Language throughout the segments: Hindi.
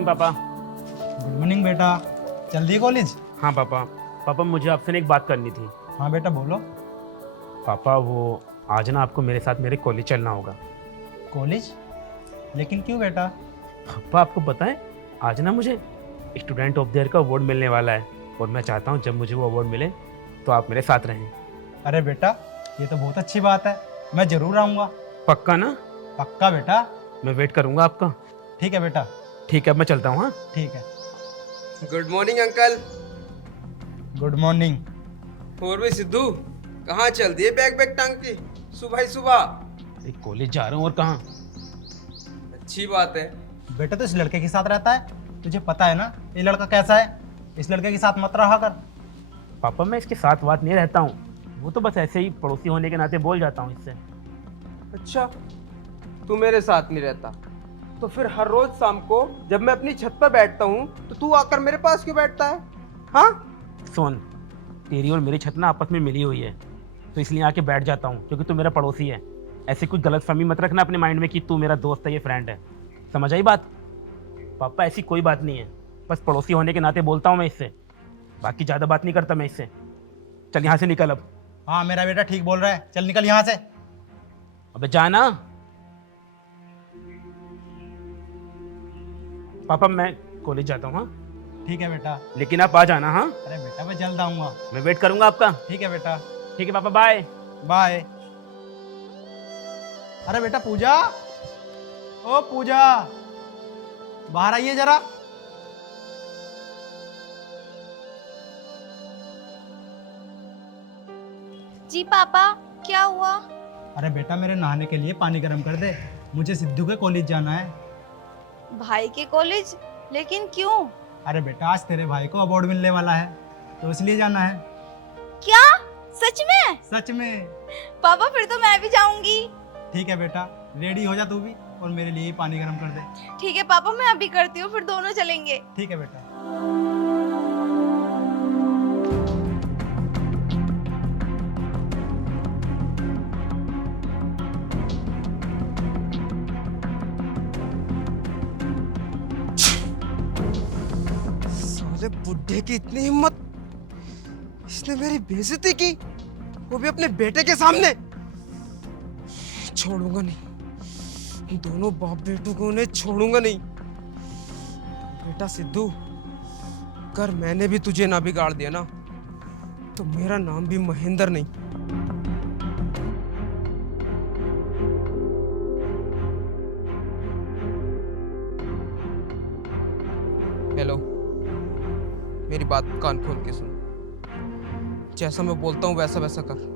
मॉर्निंग पापा। गुड मॉर्निंग बेटा। चल दिए कॉलेज? हाँ पापा। पापा मुझे आपसे एक बात करनी थी। हाँ बेटा बोलो। पापा वो आज ना आपको मेरे साथ मेरे कॉलेज चलना होगा। कॉलेज? लेकिन क्यों बेटा? पापा आपको पता है आज ना मुझे स्टूडेंट ऑफ द ईयर का अवार्ड मिलने वाला है और मैं चाहता हूँ जब मुझे वो अवार्ड मिले तो आप मेरे साथ रहें। अरे बेटा ये तो बहुत अच्छी बात है, मैं जरूर आऊँगा। पक्का ना? पक्का बेटा। मैं वेट करूँगा आपका। ठीक है बेटा। ठीक है अब मैं चलता हूँ। हाँ ठीक है। Good morning uncle. Good morning. और भी सिद्धू कहाँ चल दिए बैग बैग टांग के सुबह ही सुबह? अरे कॉलेज जा रहा हूँ और कहाँ। अच्छी बात है। बेटा तो इस लड़के के साथ रहता है, तुझे पता है ना ये लड़का कैसा है, इस लड़के के साथ मत रहा कर। पापा मैं इसके साथ बात नहीं रहता हूँ, वो तो बस ऐसे ही पड़ोसी होने के नाते बोल जाता हूँ इससे। अच्छा तू मेरे साथ नहीं रहता तो फिर हर रोज शाम को जब मैं अपनी छत पर बैठता हूँ तो तू आकर मेरे पास क्यों बैठता है? हाँ सुन, तेरी और मेरी छत ना आपस में मिली हुई है तो इसलिए आके बैठ जाता हूँ क्योंकि तू मेरा पड़ोसी है। ऐसी कुछ गलतफहमी मत रखना अपने माइंड में कि तू मेरा दोस्त है, ये फ्रेंड है। समझ आई बात? पापा ऐसी कोई बात नहीं है, बस पड़ोसी होने के नाते बोलता हूँ मैं इससे, बाकी ज़्यादा बात नहीं करता मैं इससे। चल यहाँ से निकल अब। हाँ मेरा बेटा ठीक बोल रहा है, चल निकल यहाँ से। अबे जाना। पापा मैं कॉलेज जाता हूँ। हाँ ठीक है बेटा। लेकिन आप आ जाना। हाँ अरे बेटा मैं जल्द आऊँगा। मैं वेट करूँगा आपका। ठीक है बेटा। ठीक है पापा, बाय बाय। अरे बेटा पूजा, ओ पूजा बाहर आइए जरा। जी पापा, क्या हुआ? अरे बेटा मेरे नहाने के लिए पानी गर्म कर दे, मुझे सिद्धू के कॉलेज जाना है। भाई के कॉलेज? लेकिन क्यों? अरे बेटा आज तेरे भाई को अवार्ड मिलने वाला है तो इसलिए जाना है। क्या? सच में? सच में। पापा फिर तो मैं भी जाऊंगी। ठीक है बेटा, रेडी हो जा तू भी और मेरे लिए पानी गर्म कर दे। ठीक है पापा, मैं अभी करती हूँ, फिर दोनों चलेंगे। ठीक है बेटा। साले बुड्ढे की इतनी हिम्मत, इसने मेरी बेइज्जती की, वो भी अपने बेटे के सामने। छोड़ूंगा नहीं, दोनों बाप बेटों को उन्हें छोड़ूंगा नहीं। बेटा सिद्धू, अगर मैंने भी तुझे ना बिगाड़ दिया ना तो मेरा नाम भी महेंद्र नहीं। हेलो, मेरी बात कान खोल के सुन। जैसा मैं बोलता हूँ वैसा वैसा कर।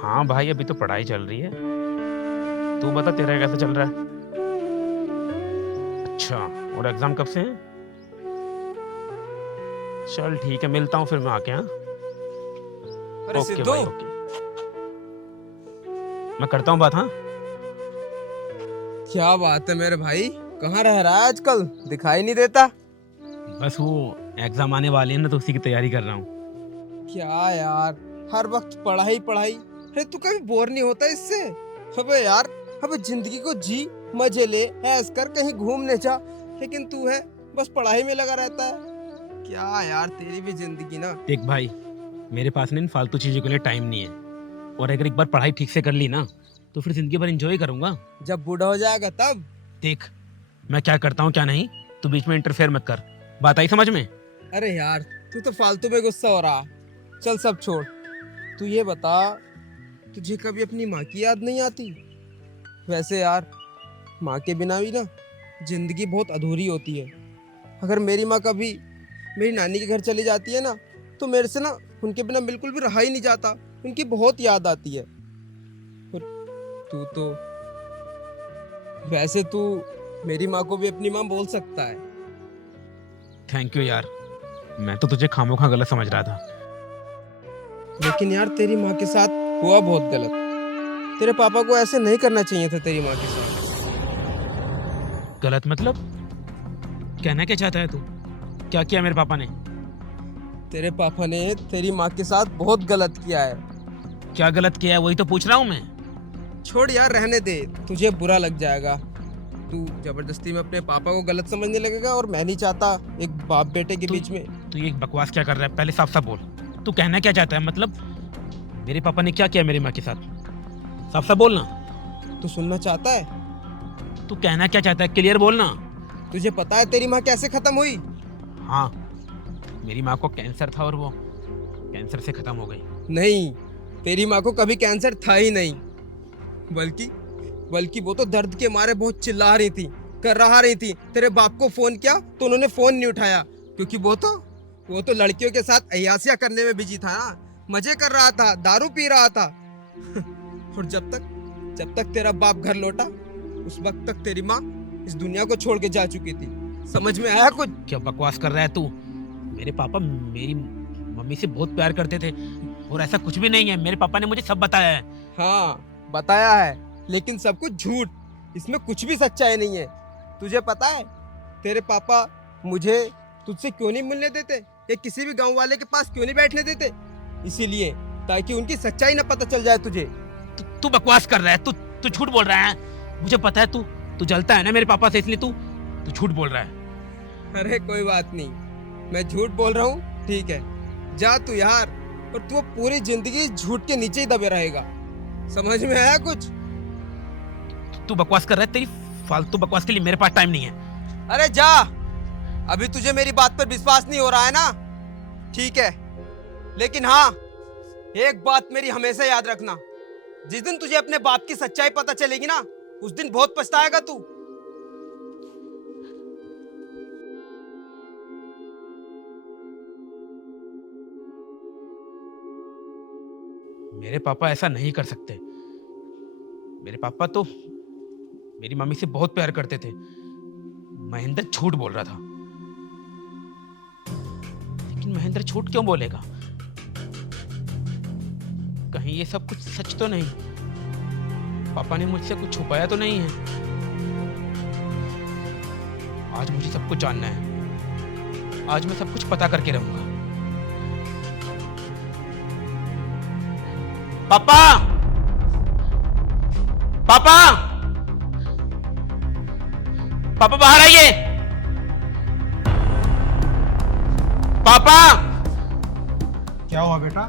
हाँ भाई अभी तो पढ़ाई चल रही है, तू बता तेरा कैसा चल रहा है? अच्छा, और एग्जाम कब से है? चल ठीक है, मिलता हूँ फिर मैं आके। हाँ अरे ओके सिद्धू, भाई ओके, मैं करता हूँ बात। हाँ क्या बात है मेरे भाई, कहाँ रह रहा है आजकल, दिखाई नहीं देता। बस वो एग्जाम आने वाले हैं ना तो उसी की तैयारी कर रहा हूँ। क्या यार, हर वक्त पढ़ाई पढ़ाई। अरे तू कभी बोर नहीं होता इससे? अबे यार, अबे जिंदगी को जी, मजे ले, ऐस कर कहीं घूमने जा, लेकिन तू है बस पढ़ाई में लगा रहता है। क्या यार, तेरी भी जिंदगी ना। देख भाई, मेरे पास ना इन फालतू चीज़ों के लिए टाइम नहीं है, और अगर एक बार पढ़ाई ठीक से कर ली ना तो फिर जिंदगी भर एंजॉय करूंगा। जब बूढ़ा हो जाएगा तब। देख मैं क्या करता हूँ क्या नहीं, तू बीच में इंटरफेयर मत कर। बात आई समझ में? अरे यार, तू तो फालतू में गुस्सा हो रहा। चल सब छोड़, तू ये बता, तुझे कभी अपनी माँ की याद नहीं आती? वैसे यार, माँ के बिना भी ना जिंदगी बहुत अधूरी होती है। अगर मेरी माँ कभी मेरी नानी के घर चली जाती है ना तो मेरे से ना उनके बिना बिल्कुल भी रहा ही नहीं जाता, उनकी बहुत याद आती है। और तू तो, वैसे तू मेरी माँ को भी अपनी माँ बोल सकता है। थैंक यू यार, मैं तो तुझे खामोखा गलत समझ रहा था। लेकिन यार तेरी माँ के साथ हुआ बहुत गलत। तेरे पापा को ऐसे नहीं करना चाहिए था तेरी माँ के साथ। गलत मतलब? कहना क्या चाहता है तू? क्या किया मेरे पापा ने? तेरे पापा ने तेरी माँ के साथ बहुत गलत किया है। क्या गलत किया है वही तो पूछ रहा हूँ मैं। छोड़ यार, रहने दे, तुझे बुरा लग जाएगा। तू जबरदस्ती में अपने पापा को गलत समझने लगेगा और मैं नहीं चाहता एक बाप बेटे के बीच में। तू ये बकवास क्या कर रहा है? पहले साफ साफ बोल, तू कहना क्या चाहता है? मतलब मेरे पापा ने क्या किया मेरी माँ के साथ? साफ साफ बोलना। तू सुनना चाहता है? तू कहना क्या चाहता है? क्लियर बोलना। तुझे पता है तेरी माँ कैसे खत्म हुई? हाँ, मेरी माँ को कैंसर था और वो कैंसर से खत्म हो गई। नहीं, तेरी माँ को कभी कैंसर था ही नहीं। बल्कि वो तो दर्द के मारे बहुत चिल्ला रही थी, कर रहा रही थी। तेरे बाप को फोन किया तो उन्होंने फोन नहीं उठाया, क्योंकि वो तो लड़कियों के साथ अय्यासियां करने में बिजी था ना, मजे कर रहा था, दारू पी रहा था। और जब तक तेरा बाप घर लौटा, उस वक्त तक तेरी माँ इस दुनिया को छोड़ के जा चुकी थी। समझ में आया कुछ? क्या बकवास कर रहा है तू? मेरे पापा मेरी मम्मी से बहुत प्यार करते थे और ऐसा कुछ भी नहीं है। मेरे पापा ने मुझे सब बताया है। हाँ, बताया है, लेकिन सब कुछ झूठ। इसमें कुछ भी सच्चाई नहीं है। तुझे पता है तेरे पापा मुझे तुझसे क्यों नहीं मिलने देते या किसी भी गांव वाले के पास क्यों नहीं बैठने देते? इसीलिए, ताकि उनकी सच्चाई ना पता चल जाए तुझे। तू बकवास कर रहा है। तू झूठ बोल रहा है। मुझे पता है तू जलता है ना मेरे पापा से, इसलिए तू झूठ बोल रहा है। अरे कोई बात नहीं, मैं झूठ बोल रहा हूँ, ठीक है, जा तू यार। और तू पूरी जिंदगी झूठ के नीचे ही दबे रहेगा। समझ में आया कुछ? तू बकवास कर रहा है। तेरी फालतू बकवास के लिए मेरे पास टाइम नहीं है। अरे जा, अभी तुझे मेरी बात पर विश्वास नहीं हो रहा है ना? ठीक है, लेकिन हाँ, एक बात मेरी हमेशा याद रखना, जिस दिन तुझे अपने बाप की सच्चाई पता चलेगी ना, उस दिन बहुत पछताएगा तू। मेरे पापा ऐसा नहीं कर सकते। मेरे पापा तो मेरी मम्मी से बहुत प्यार करते थे। महेंद्र झूठ बोल रहा था, लेकिन महेंद्र झूठ क्यों बोलेगा? कहीं ये सब कुछ सच तो नहीं? पापा ने मुझसे कुछ छुपाया तो नहीं है? आज मुझे सब कुछ जानना है। आज मैं सब कुछ पता करके रहूंगा। पापा, पापा, पापा बाहर आइए। पापा, क्या हुआ बेटा,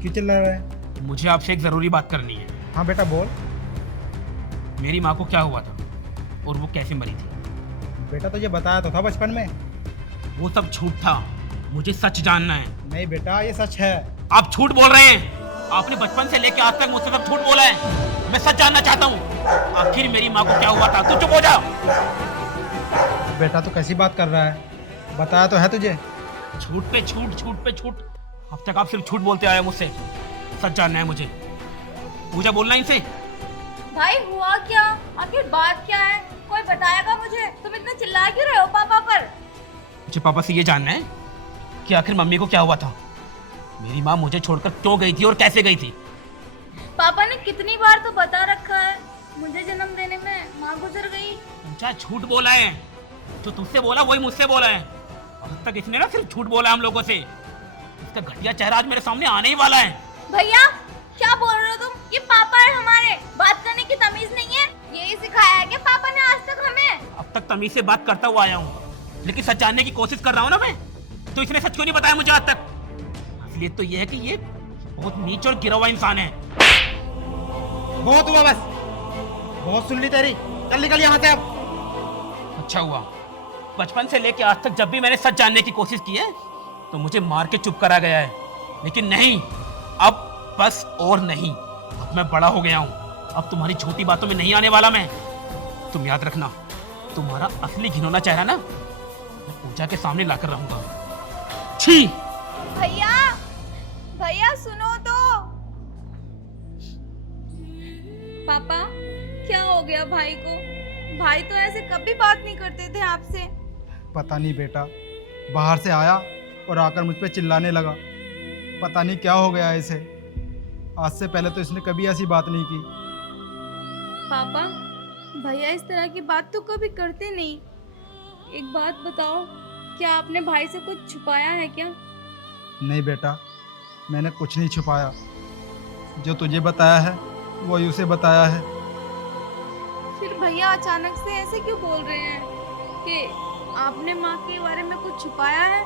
क्यों चिल्ला रहा है? मुझे आपसे एक जरूरी बात करनी है। हाँ बेटा बोल। मेरी माँ को क्या हुआ था और वो कैसे मरी थी? बेटा तुझे बताया तो था बचपन में। वो सब झूठ था। मुझे सच जानना है। नहीं बेटा, ये सच है। आप झूठ बोल रहे हैं। आपने बचपन से लेकर आज तक मुझसे सब झूठ बोला है। मैं सच जानना चाहता हूँ। आखिर मेरी माँ को क्या हुआ था? तू चुप हो जा। बेटा तू कैसी बात कर रहा है? बताया तो है तुझे। झूठ पे झूठ, झूठ पे झूठ। अब तक आप सिर्फ झूठ बोलते आए मुझसे। सच जानना है मुझे। पूजा बोलना इनसे। भाई हुआ क्या? आखिर बात क्या है? कोई बताएगा मुझे? तुम इतना चिल्ला क्यों रहे हो पापा पर? मुझे पापा से ये जानना है कि आखिर मम्मी को क्या हुआ था। मेरी माँ मुझे छोड़कर क्यों गई थी और कैसे गई थी? पापा ने कितनी बार तो बता रखा है, मुझे जन्म देने में माँ गुजर गई। पूजा झूठ बोला है। जो तुझसे बोला वही मुझसे बोला है। अब तक इसने ना सिर्फ झूठ बोला है हम लोगों से। इसका घटिया चेहरा आज मेरे सामने आने ही वाला है। भैया क्या बोल रहे हो तुम? ये पापा है हमारे, बात करने की तमीज नहीं है? यही सिखाया है कि पापा ने आज तक हमें? अब तक तमीज से बात करता हुआ आया हूँ, लेकिन सच जानने की कोशिश कर रहा हूँ ना मैं। तो इसने सच क्यों नहीं बताया मुझे आज तक? असलियत तो ये है कि ये बहुत नीच और गिरा हुआ इंसान है। बहुत हुआ, बस बहुत सुन ली तेरी। चल निकल यहाँ से अब। अच्छा हुआ, बचपन से लेके आज तक जब भी मैंने सच जानने की कोशिश की है तो मुझे मार के चुप करा गया है। लेकिन नहीं, अब बस और नहीं। अब मैं बड़ा हो गया हूँ। अब तुम्हारी छोटी बातों में नहीं आने वाला मैं। तुम याद रखना, तुम्हारा असली घिनौना चेहरा ना मैं पूजा के सामने लाकर रहूंगा। छी! भैया, भैया सुनो तो। पापा क्या हो गया भाई को? भाई तो ऐसे कभी बात नहीं करते थे आपसे। पता नहीं बेटा, बाहर से आया और आकर मुझ पे चिल्लाने लगा। पता नहीं क्या हो गया इसे। आज से पहले तो इसने कभी ऐसी बात नहीं की। पापा, भैया इस तरह की बात तो कभी करते नहीं। एक बात बताओ, क्या आपने भाई से कुछ छुपाया है क्या? नहीं बेटा, मैंने कुछ नहीं छुपाया। जो तुझे बताया है वही उसे बताया है। फिर भैया अचानक से ऐसे क्यों बोल रहे हैं कि आपने माँ के बारे में कुछ छुपाया है?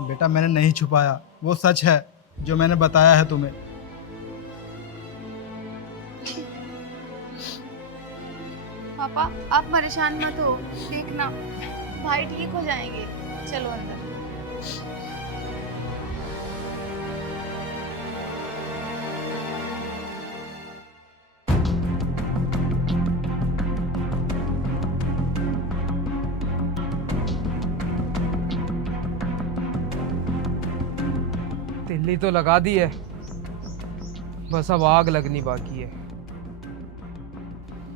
बेटा मैंने नहीं छुपाया, वो सच है जो मैंने बताया है तुम्हें। पापा, आप परेशान मत हो, देखना भाई ठीक हो जाएंगे। चलो अंदर। तिल्ली तो लगा दी है, बस अब आग लगनी बाकी है।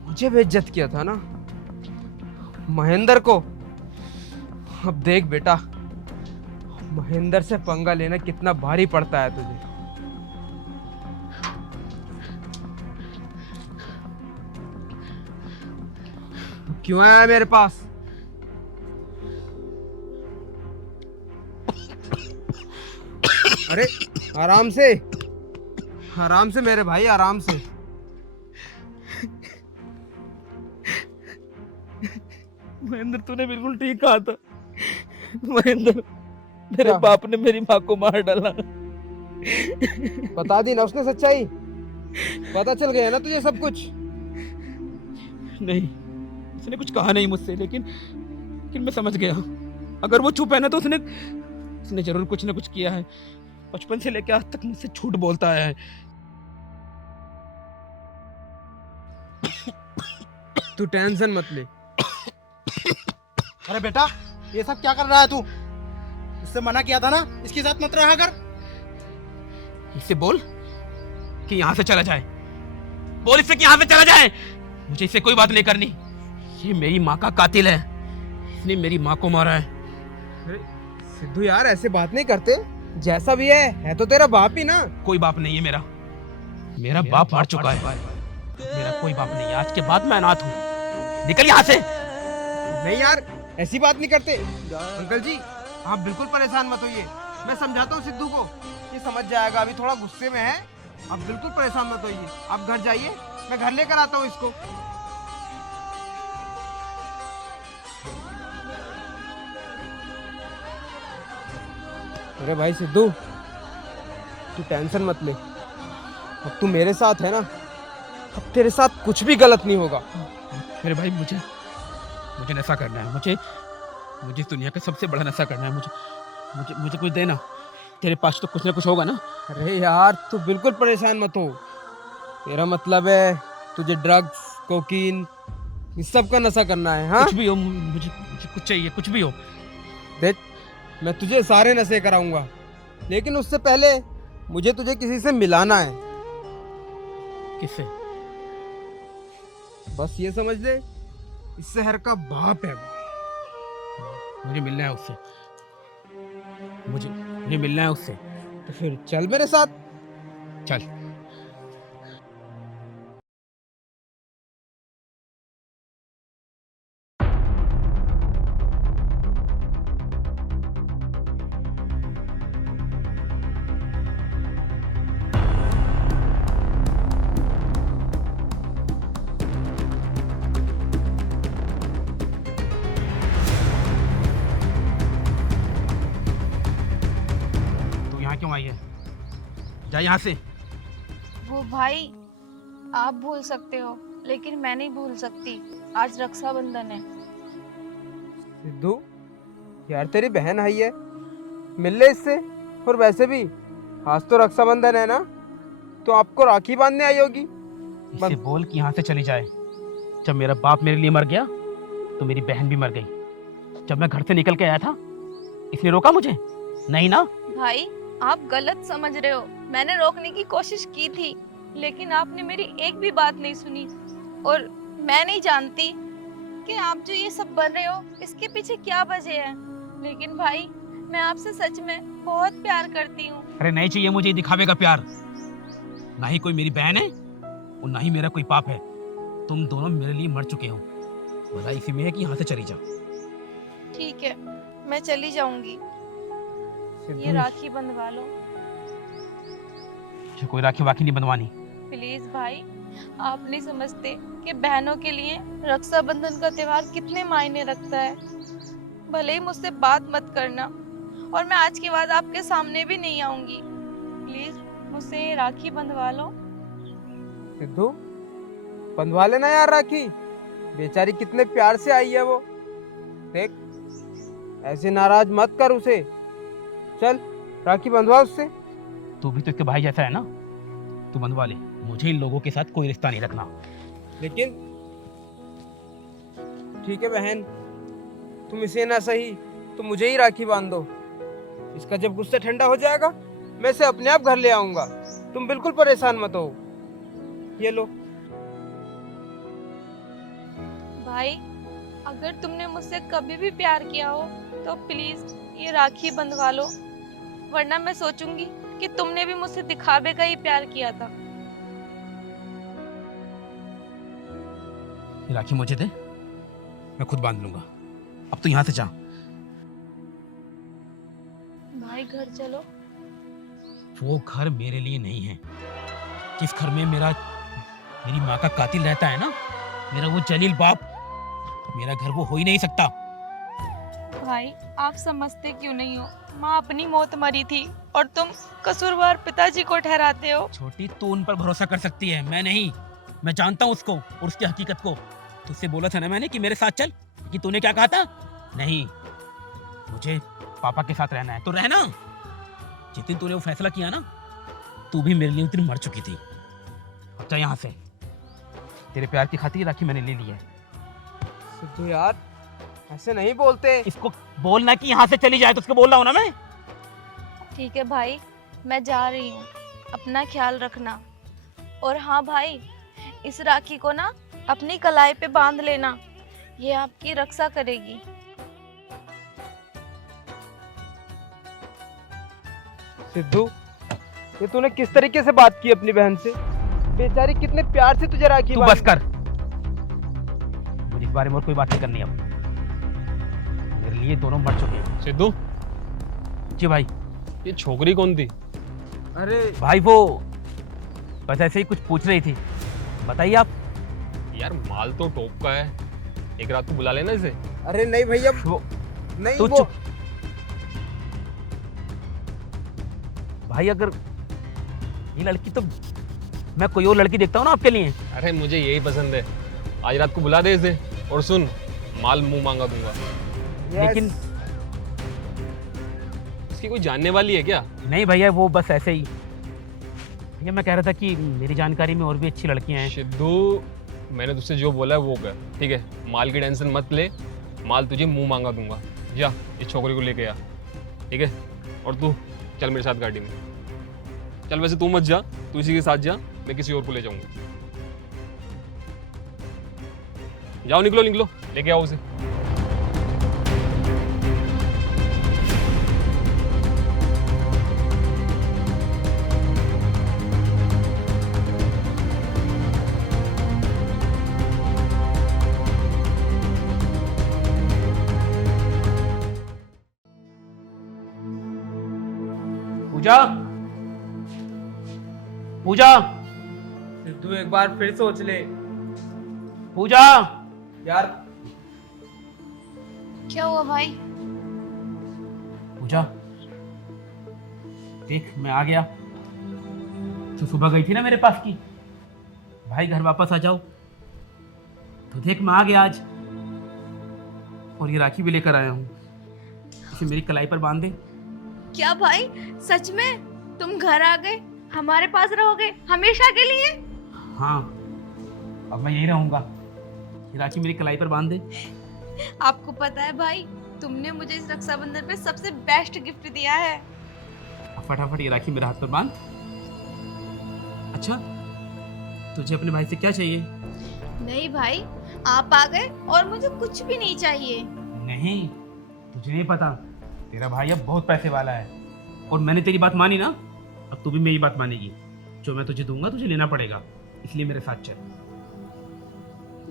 मुझे बेइज्जत किया था ना महेंद्र को। अब देख बेटा, महेंद्र से पंगा लेना कितना भारी पड़ता है तुझे। क्यों आया है मेरे पास? अरे आराम से, आराम से मेरे भाई, आराम से। महेंद्र, तूने बिल्कुल ठीक कहा था। महेंद्र, मेरे क्या? बाप ने मेरी माँ को मार डाला। बता दी ना उसने सच्चाई? पता चल गया ना तुझे सब कुछ? नहीं, उसने कुछ कहा नहीं मुझसे, लेकिन मैं समझ गया। अगर वो चुप है ना तो उसने जरूर कुछ ना कुछ किया है। बचपन से लेकर आज तक मुझसे झूठ बोलता आया है। तू टेंशन मत ले। अरे बेटा, ये सब क्या कर रहा है तू? इससे मना किया था ना, इसके साथ मत रहा कर। इससे बोल कि यहाँ से चला जाए। बोल इससे कि यहाँ से चला जाए। मुझे इससे कोई बात नहीं करनी। ये मेरी माँ का कातिल है, इसने मेरी माँ को मारा है। अरे सिद्धू यार, ऐसे बात नहीं करते। जैसा भी है तो तेरा बाप ही ना। कोई बाप नहीं है मेरा बाप मर चुका है। मेरा कोई बाप नहीं है। आज के बाद मैं अनाथ हूँ। निकल यहाँ से। नहीं यार, ऐसी बात नहीं करते। अंकल जी, आप बिल्कुल परेशान मत होइए। मैं समझाता हूँ सिद्धू को, ये समझ जाएगा। अभी थोड़ा गुस्से में है। आप बिल्कुल परेशान मत होइए। आप घर जाइए, मैं घर लेकर आता हूँ इसको। अरे भाई सिद्धू, तू टेंशन मत ले। अब तू मेरे साथ है ना, अब तेरे साथ कुछ भी गलत नहीं होगा। मेरे भाई, मुझे नशा करना है। मुझे इस दुनिया का सबसे बड़ा नशा करना है। मुझे कुछ देना। तेरे पास तो कुछ ना कुछ होगा ना। अरे यार, तू बिल्कुल परेशान मत हो। तेरा मतलब है तुझे ड्रग्स, कोकीन, इस सब का नशा करना है? हाँ, कुछ भी हो, मुझे कुछ चाहिए, कुछ भी हो। देख, मैं तुझे सारे नशे कराऊंगा, लेकिन उससे पहले मुझे तुझे किसी से मिलाना है। किससे? बस ये समझ ले, इस शहर का बाप है। मुझे मिलना है उससे। मुझे मिलना है उससे। तो फिर चल मेरे साथ। चल। क्यों आई है? जा यहाँ से। वो भाई, आप भूल सकते हो, लेकिन मैं नहीं भूल सकती। आज रक्षाबंधन है। सिद्धू यार, तेरी बहन आई है, मिल ले इससे। और वैसे भी आज तो रक्षाबंधन है ना, तो आपको राखी बांधने आई होगी। इससे बोल कि यहाँ से चली जाए। जब मेरा बाप मेरे लिए मर गया तो मेरी बहन भी मर गई। जब मैं घर से निकल के आया था, इसने रोका मुझे? नहीं ना। भाई, आप गलत समझ रहे हो। मैंने रोकने की कोशिश की थी, लेकिन आपने मेरी एक भी बात नहीं सुनी। और मैं नहीं जानती कि आप जो ये सब बन रहे हो, इसके पीछे क्या वजह है। लेकिन भाई, मैं आपसे सच में बहुत प्यार करती हूँ। अरे नहीं चाहिए मुझे ये दिखावे का प्यार। ना ही कोई मेरी बहन है और ना ही मेरा कोई पाप है। तुम दोनों मेरे लिए मर चुके हो। भलाई इसी में है कि यहाँ से चली जाओ। ठीक है, मैं चली जाऊंगी। ये राखी बंधवा लो। मुझे कोई राखी वाखी नहीं बनवानी। प्लीज भाई, आप नहीं समझते कि बहनों के लिए रक्षाबंधन का त्योहार कितने मायने रखता है। भले ही मुझसे बात मत करना और मैं आज के बाद आपके सामने भी नहीं आऊंगी। प्लीज मुझसे ये राखी बंधवा लो। सिद्धू, बंधवा लेना यार राखी। बेचारी कितने प्यार से आई है वो। देख, ऐसे नाराज मत कर उसे। चल राखी बंधवा उससे। तू भी तो इसके भाई जैसा है ना, तू बंधवा ले। मुझे इन लोगों के साथ कोई रिश्ता नहीं रखना। लेकिन ठीक है बहन, तुम इसे ना सही तो मुझे ही राखी बांध दो। इसका जब गुस्सा ठंडा हो जाएगा मैं इसे अपने आप घर ले आऊंगा। तुम बिल्कुल परेशान मत हो। ये लो। भाई, अगर तुमने मुझसे कभी भी प्यार किया हो तो प्लीज ये राखी बंधवा लो, वरना मैं सोचूंगी कि तुमने भी मुझसे दिखावे का ही प्यार किया था। ये राखी मुझे दे, मैं खुद बांध लूंगा। अब तो यहाँ से जा। भाई घर चलो। वो घर मेरे लिए नहीं है। जिस घर में मेरी माँ का कातिल रहता है ना, मेरा वो जलील बाप, मेरा घर वो हो ही नहीं सकता। भाई, आप समझते क्यों नहीं हो? माँ अपनी मौत मरी थी और तुम कसूरवार पिताजी को ठहराते हो। छोटी, तू उन पर भरोसा कर सकती है, मैं नहीं। मैं जानता हूँ उसको और उसकी हकीकत को। तुझसे बोला था ना मैंने कि मेरे साथ चल, कि तूने क्या कहा था? नहीं, मुझे पापा के साथ रहना है तो रहना। जिस दिन तूने वो फैसला किया ना, तू भी मेरे लिए उस दिन मर चुकी थी। अब जा यहाँ से। तेरे प्यार की खातिर राखी मैंने ले ली है। सिद्धू यार, ऐसे नहीं बोलते। इसको बोलना कि यहाँ से चली जाए, तो उसको बोल रहा हूँ ना मैं। ठीक है भाई, मैं जा रही हूँ, अपना ख्याल रखना। और हाँ भाई, इस राखी को ना अपनी कलाई पे बांध लेना, ये आपकी रक्षा करेगी। सिद्धू, ये तूने किस तरीके से बात की अपनी बहन से? बेचारी कितने प्यार से तुझे राखी तू बांधी। बस कर, मुझे इस बारे में और कोई बात नहीं करनी अब। मेरे लिए दोनों मर चुके हैं। सिद्धू, जी भाई। ये छोकरी कौन थी? अरे भाई वो बस ऐसे ही कुछ पूछ रही थी। बताइए आप। यार माल तो टॉप का है, एक रात को बुला लेना इसे। अरे नहीं भैया, वो नहीं तू वो चुप। भाई अगर ये लड़की, तो मैं कोई और लड़की देखता हूँ ना आपके लिए। अरे मुझे यही पसंद है, आज रात को बुला दे इसे। और सुन, माल मुंह मांगा दूंगा। लेकिन इसकी कोई जानने वाली है क्या? नहीं भैया, वो बस ऐसे ही। भैया मैं कह रहा था कि मेरी जानकारी में और भी अच्छी लड़कियां हैं। सिद्धू, मैंने तुझसे जो बोला है वो कर, ठीक है? माल की टेंशन मत ले, माल तुझे मुंह मांगा दूंगा। जा इस छोकरी को लेके आ, ठीक है? और तू चल मेरे साथ गाड़ी में चल। वैसे तू मत जा, तू इसी के साथ जा, मैं किसी और को ले जाऊंगा। जाओ, निकलो निकलो, लेके आओ उसे। पूजा, पूजा, सिद्धू एक बार फिर सोच ले पूजा। यार। क्या हुआ भाई? पूजा देख, मैं आ गया। तो सुबह गई थी ना मेरे पास की, भाई घर वापस आ जाओ, तो देख मैं आ गया आज। और ये राखी भी लेकर आया हूँ, इसे मेरी कलाई पर बांध दे। क्या भाई, सच में तुम घर आ गए? हमारे पास रहोगे हमेशा के लिए? हाँ, अब मैं यही रहूंगा। ये राखी मेरी कलाई पर बांध दे। आपको पता है भाई, तुमने मुझे इस रक्षाबंधन पे सबसे बेस्ट गिफ्ट दिया है। अब फटाफट ये राखी मेरे हाथ पर बांध। अच्छा, तुझे अपने भाई से क्या चाहिए? नहीं भाई, आप आ गए और मुझे कुछ भी नहीं चाहिए। नहीं, तुझे नहीं पता, तेरा भाई अब बहुत पैसे वाला है और मैंने तेरी बात मानी ना, अब तू भी मेरी बात मानेगी। जो मैं तुझे दूंगा तुझे लेना पड़ेगा, इसलिए मेरे साथ चल।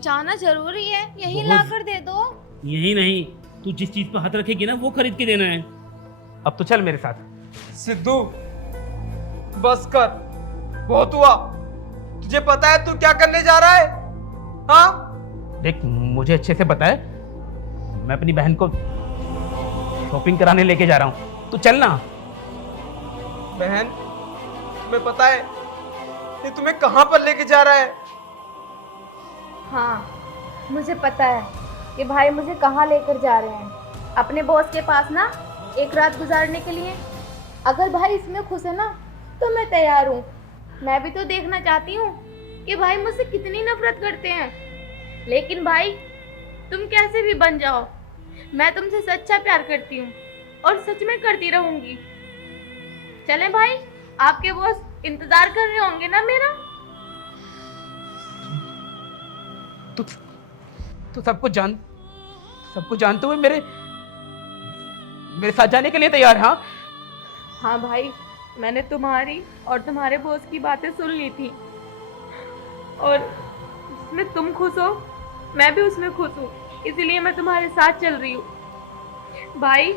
जाना जरूरी है, यही बहुत- ला कर दे दो। यही नहीं, तू जिस चीज पे हाथ रखेगी ना वो खरीद के देना है। अब तो चल मेरे साथ। सिद्धू बस कर, बहुत हुआ। तुझे पता है तू क्या करने जा रहा है? हाँ, देख मुझे अच्छे से पता है, मैं अपनी बहन को शॉपिंग कराने लेके जा रहा हूँ, तू चल ना। बहन, तुम्हें पता है ये तुम्हें कहां पर लेके जा रहा है? हाँ, मुझे पता है कि भाई मुझे कहाँ लेकर जा रहे हैं। अपने बॉस के पास ना, एक रात गुजारने के लिए। अगर भाई इसमें खुश है ना तो मैं तैयार हूँ। मैं भी तो देखना चाहती हूँ कि भाई मुझसे कितनी नफरत करते हैं। लेकिन भाई तुम कैसे भी बन जाओ, मैं तुमसे सच्चा प्यार करती हूँ और सच में करती रहूंगी। चले भाई, आपके बॉस इंतजार कर रहे होंगे ना मेरा। तू सब कुछ जानते हुए मेरे साथ जाने के लिए तैयार है? हाँ हाँ भाई, मैंने तुम्हारी और तुम्हारे बॉस की बातें सुन ली थी और जिसमें तुम खुश हो मैं भी उसमें खुश हूँ, इसीलिए मैं तुम्हारे साथ चल रही हूँ। भाई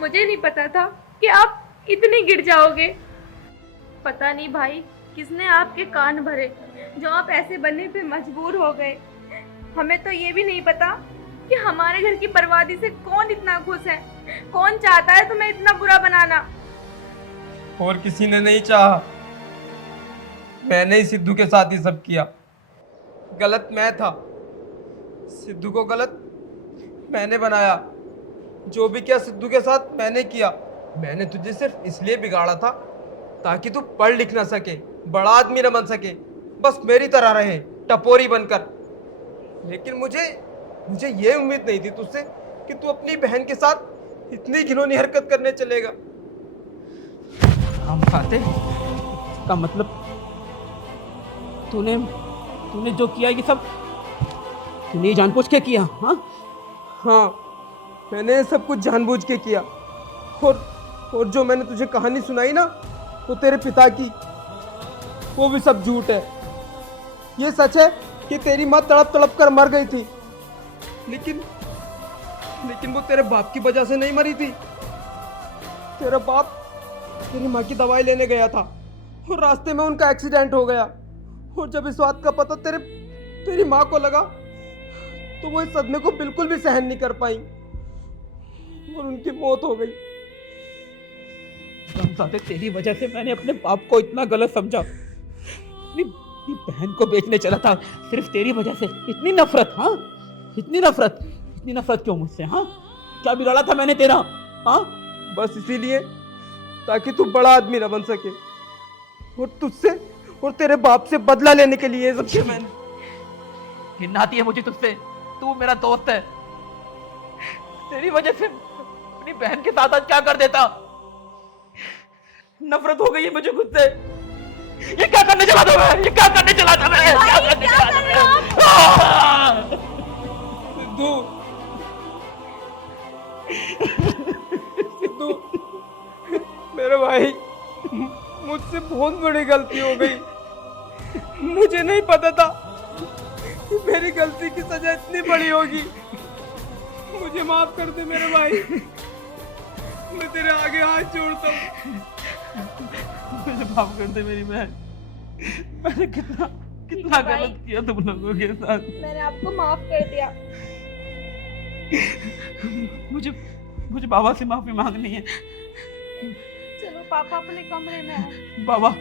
मुझे नहीं पता था कि आप इतनी गिर जाओगे। पता नहीं भाई किसने आपके कान भरे जो आप ऐसे बनने पे मजबूर हो गए। हमें तो ये भी नहीं पता कि हमारे घर की बर्बादी से कौन इतना खुश है, कौन चाहता है तुम्हें इतना बुरा बनाना। और किसी ने नहीं चाहा, मैंने ही सिद्धू के साथ ही सब किया। गलत मैं था, सिद्धू को गलत मैंने बनाया। जो भी किया सिद्धू के साथ मैंने किया। मैंने तुझे सिर्फ इसलिए बिगाड़ा था ताकि तू पढ़ लिख ना सके, बड़ा आदमी न बन सके, बस मेरी तरह रहे टपोरी बनकर। लेकिन मुझे ये उम्मीद नहीं थी तुझसे कि तू अपनी बहन के साथ इतनी घिनौनी हरकत करने चलेगा। हम खाते, इसका मतलब तूने जो किया ये सब तूने जानबूझ के किया? हाँ हाँ, मैंने सब कुछ जानबूझ के किया। और जो मैंने तुझे कहानी सुनाई ना, वो तेरे पिता की, वो भी सब झूठ है। ये सच है कि तेरी माँ तड़प तड़प कर मर गई थी, लेकिन वो तेरे बाप की वजह से नहीं मरी थी। तेरा बाप तेरी माँ की दवाई लेने गया था और रास्ते में उनका एक्सीडेंट हो गया। और जब इस बात का पता तेरी माँ को लगा तो वो इस सदमे को बिल्कुल भी सहन नहीं कर पाई और उनकी मौत हो गई। रमजादे, तेरी वजह से मैंने अपने बाप को इतना गलत समझा। अपनी बहन को बेचने चला था सिर्फ तेरी वजह से। इतनी नफरत? हाँ, इतनी नफरत क्यों मुझसे? हाँ, क्या बिगाड़ा था मैंने तेरा? हाँ, बस इसीलिए ताकि तू बड़ा आदमी न बन सके और तुझसे और तेरे बाप से बदला लेने के लिए सब किया मैंने। घिन आती है मुझे तुझसे। तू मेरा दोस्त है, तेरी वजह से अपनी बहन के साथ आज क्या कर देता। नफरत हो गई है मुझे खुद से। ये क्या करने चला था मैं? क्या करने चला था सिद्धू, मेरे भाई, मुझसे बहुत बड़ी गलती हो गई। मुझे नहीं पता था कि मेरी गलती की सजा इतनी बड़ी होगी। मुझे माफ कर दे मेरे भाई, मैं तेरे आगे हाथ जोड़ता हूँ। मुझे माफ कर दे मेरी बहन। मैंने कितना गलत किया तुम लोगों के साथ। मैंने आपको माफ कर दिया। मुझे बाबा से माफी मांगनी है। चलो पापा अपने कमरे में आए। बाबा